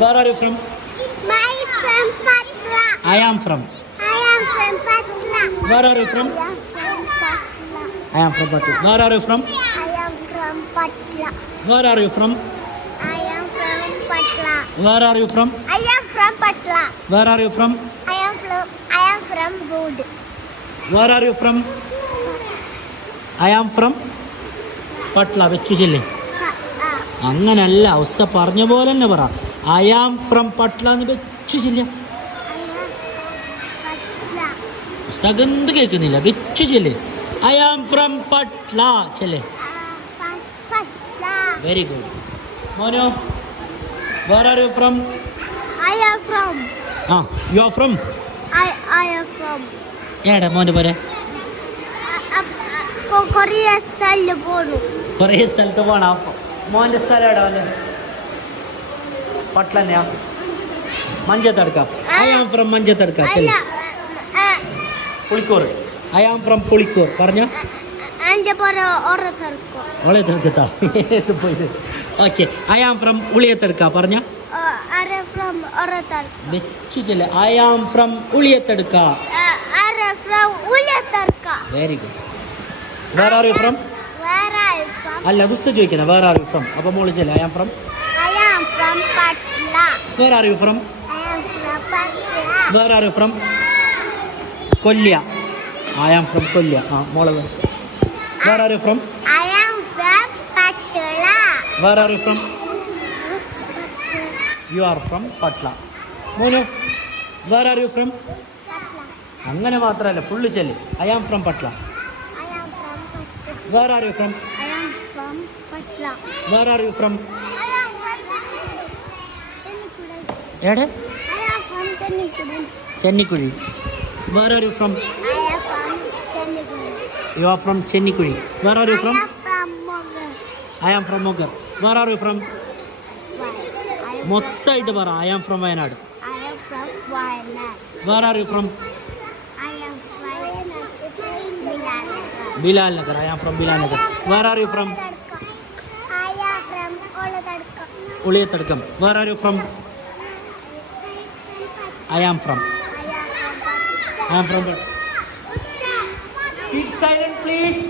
Where are you from? My from Patla. I am from. I am from Patla. Where are you from? I am from Patla. I am from Patla. Where are you from? I am from Patla. Where are you from? I am from Patla. Where are you from? I am from Patla. Where are you from? I am from Good. Where are you from? I am from Patla വെച്ചു ചെല്ലേ. അങ്ങനല്ല ഉസ്ത പറഞ്ഞ പോലെ തന്നെ പറ. I am from Patla എന്ന് വെച്ചു ചെല്ല. ഉസ്താദ് എന്ത് കേൾക്കുന്നില്ല, വെച്ചു ചെല്ലേ. ഐ ആം ഫ്രം പട്ല ചെല്ലേ. Very good. മോനോ, where are you from? I am from. You are from. I am from. ഏടാ മോൻ്റെ പോലെ? കൊറിയ സ്ഥലത്ത് പോണു. കുറേ സ്ഥലത്ത് പോകണം. മോൻ്റെ സ്ഥലം എടാ അല്ലേ? പട്ല തന്നെയാ. Manjathadukka. I am from Manjathadukka. Pulikkur. I am from Pulikkur. പറഞ്ഞോ. ഉളിയത്തടുക്കത്താ പോയത്. Okay. I am from Uliyathadukka. പറഞ്ഞ വെച്ചു ചെല്ല. I am from Uliyathadukka. Very good. Where are you from? അല്ല ബുസ് ചോദിക്കുന്നത് വേർ ആർ യു ഫ്രം. അപ്പൊ മോള് ചെല്ല. I am from. Where are you from? Where are you from? Kolliya. I am from Kolliya. മോള് where are you from? Where are you from? You are from Patla. മോനു, where are you from? അങ്ങനെ മാത്രമല്ല, full ചെല്ല്. I am from Patla. Where are you from? Where are you from? എവിടെ? Chennikkuzhi. Where are you from? You are from Chennikkuzhi. Where are you from? I am from Mogar. Where are you from? മൊത്തമായിട്ട് പറ. I am from Wayanad. Where are you from? Bilal Nagar. I am from Bilal Nagar. Where are you from? Uliyathadukkam. Where are you from? I am from. I am from. Keep silent please.